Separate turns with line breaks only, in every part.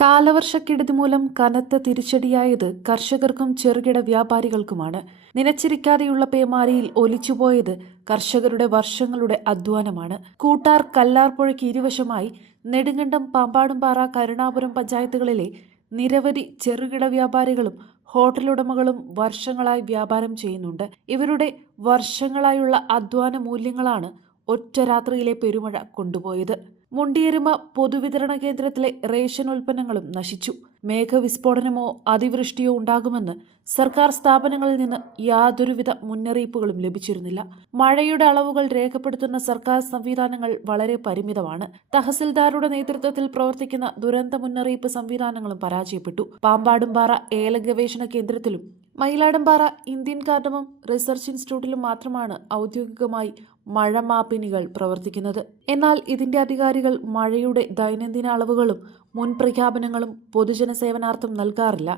കാലവർഷക്കെടുതി മൂലം കനത്ത തിരിച്ചടിയായത് കർഷകർക്കും ചെറുകിട വ്യാപാരികൾക്കുമാണ്. നിലച്ചിരിക്കാതെയുള്ള പേമാരിയിൽ ഒലിച്ചുപോയത് കർഷകരുടെ വർഷങ്ങളുടെ അധ്വാനമാണ്. കൂട്ടാർ കല്ലാർപ്പുഴയ്ക്ക് ഇരുവശമായി നെടുങ്കണ്ടം പാമ്പാടുംപാറ കരുണാപുരം പഞ്ചായത്തുകളിലെ നിരവധി ചെറുകിട വ്യാപാരികളും ഹോട്ടലുടമകളും വർഷങ്ങളായി വ്യാപാരം ചെയ്യുന്നുണ്ട്. ഇവരുടെ വർഷങ്ങളായുള്ള അധ്വാന മൂല്യങ്ങളാണ് ഒറ്റ രാത്രിയിലെ പെരുമഴ കൊണ്ടുപോയത്. മുണ്ടിയെരുമ പൊതുവിതരണ കേന്ദ്രത്തിലെ റേഷൻ ഉൽപ്പന്നങ്ങളും നശിച്ചു. മേഘവിസ്ഫോടനമോ അതിവൃഷ്ടിയോ ഉണ്ടാകുമെന്ന് സർക്കാർ സ്ഥാപനങ്ങളിൽ നിന്ന് യാതൊരുവിധ മുന്നറിയിപ്പുകളും ലഭിച്ചിരുന്നില്ല. മഴയുടെ അളവുകൾ രേഖപ്പെടുത്തുന്ന സർക്കാർ സംവിധാനങ്ങൾ വളരെ പരിമിതമാണ്. തഹസിൽദാരുടെ നേതൃത്വത്തിൽ പ്രവർത്തിക്കുന്ന ദുരന്ത മുന്നറിയിപ്പ് സംവിധാനങ്ങളും പരാജയപ്പെട്ടു. പാമ്പാടുംപാറ ഏല ഗവേഷണ കേന്ദ്രത്തിലും മയിലാടുംപാറ ഇന്ത്യൻ കാർഡമം റിസർച്ച് ഇൻസ്റ്റിറ്റ്യൂട്ടിലും മാത്രമാണ് ഔദ്യോഗികമായി മഴ മാപ്പിനികൾ പ്രവർത്തിക്കുന്നത്. എന്നാൽ ഇതിന്റെ അധികാരികൾ മഴയുടെ ദൈനംദിന അളവുകളും മുൻ പ്രഖ്യാപനങ്ങളും പൊതുജന സേവനാർത്ഥം നൽകാറില്ല.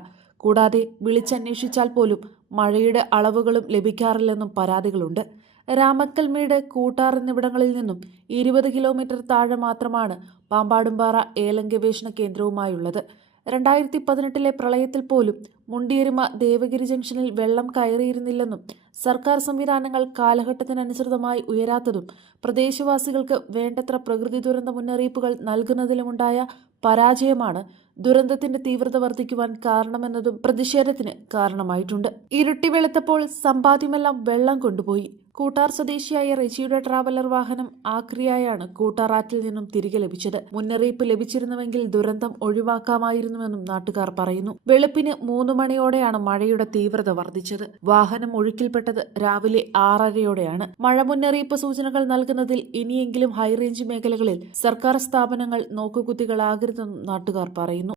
കൂടാതെ വിളിച്ചന്വേഷിച്ചാൽ പോലും മഴയുടെ അളവുകളും ലഭിക്കാറില്ലെന്നും പരാതികളുണ്ട്. രാമക്കൽമേട് കൂട്ടാർ എന്നിവിടങ്ങളിൽ നിന്നും ഇരുപത് കിലോമീറ്റർ താഴെ മാത്രമാണ് പാമ്പാടുംപാറ ഏലം ഗവേഷണ കേന്ദ്രവുമായുള്ളത്. രണ്ടായിരത്തി പതിനെട്ടിലെ പ്രളയത്തിൽ പോലും മുണ്ടിയെരുമ ദേവഗിരി ജംഗ്ഷനിൽ വെള്ളം കയറിയിരുന്നില്ലെന്നും സർക്കാർ സംവിധാനങ്ങൾ കാലഘട്ടത്തിനനുസൃതമായി ഉയരാത്തതും പ്രദേശവാസികൾക്ക് വേണ്ടത്ര പ്രകൃതി ദുരന്ത മുന്നറിയിപ്പുകൾ നൽകുന്നതിലുമുണ്ടായ പരാജയമാണ് ദുരന്തത്തിന്റെ തീവ്രത വർദ്ധിക്കുവാൻ കാരണമെന്നതും പ്രതിഷേധത്തിന് കാരണമായിട്ടുണ്ട്. ഇരുട്ടി വെളുത്തപ്പോൾ സമ്പാദ്യമെല്ലാം വെള്ളം കൊണ്ടുപോയി. കൂട്ടാർ സ്വദേശിയായ റെജിയുടെ ട്രാവലർ വാഹനം ആക്രിയായാണ് കൂട്ടാറാറ്റിൽ നിന്നും തിരികെ ലഭിച്ചത്. മുന്നറിയിപ്പ് ലഭിച്ചിരുന്നുവെങ്കിൽ ദുരന്തം ഒഴിവാക്കാമായിരുന്നുവെന്നും നാട്ടുകാർ പറയുന്നു. വെളുപ്പിന് മൂന്ന് മണിയോടെയാണ് മഴയുടെ തീവ്രത വർദ്ധിച്ചത്. വാഹനം ഒഴുക്കിൽപ്പെട്ടത് രാവിലെ ആറരയോടെയാണ്. മഴ മുന്നറിയിപ്പ് സൂചനകൾ നൽകുന്നതിൽ ഇനിയെങ്കിലും ഹൈറേഞ്ച് മേഖലകളിൽ സർക്കാർ സ്ഥാപനങ്ങൾ നോക്കുകുത്തികളാകരുതെന്നും നാട്ടുകാർ പറയുന്നു.